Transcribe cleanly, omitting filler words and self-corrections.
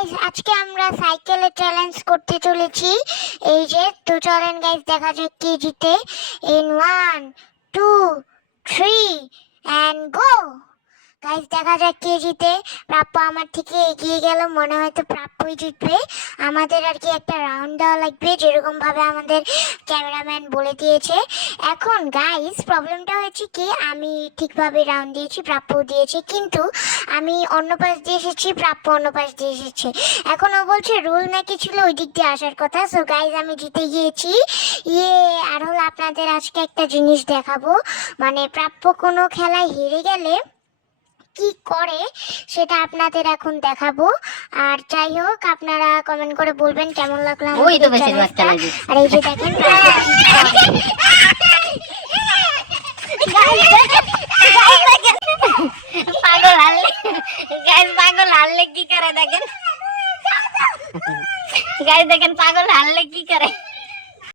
Guys, আজকে আমরা সাইকেলে চ্যালেঞ্জ করতে চলেছি। এই যে তো চলেন গাইস, দেখা যাক কে জিতে। In 1 2 3 and go. গাইস, দেখা যাক কে জিতে। প্রাপ্য আমার থেকে এগিয়ে গেল, মনে হয় তো প্রাপ্যই জিতবে। আমাদের আর কি একটা রাউন্ড দেওয়া লাগবে, যেরকম ভাবে আমাদের ক্যামেরাম্যান বলে দিয়েছে। এখন গাইস, প্রবলেমটা হয়েছে কি, আমি ঠিকভাবে রাউন্ড দিয়েছি, প্রাপ্য দিয়েছে, কিন্তু আমি অন্য পাশ দিয়ে এসেছি, প্রাপ্য অন্য পাশ দিয়ে এসেছে। এখন ও বলছে রুল নাকি ছিল ওই দিক দিয়ে আসার কথা। সো গাইস, আমি জিতে গিয়েছি। ইয়ে, আর হলো আপনাদের আজকে একটা জিনিস দেখাবো, মানে প্রাপ্য কোনো খেলায় হেরে গেলে কি করে সেটা আপনাদের এখন দেখাবো। আর যাই হোক, আপনারা কমেন্ট করে বলবেন কেমন লাগলো ওই তো আমাদের বেশি চ্যালেঞ্জটা। বাচ্চা লাগে। আর এই যে দেখেন পাগল হারলে গাইস, পাগল হারলে কি করে দেখেন। গাইস দেখেন, পাগল হারলে কি করে।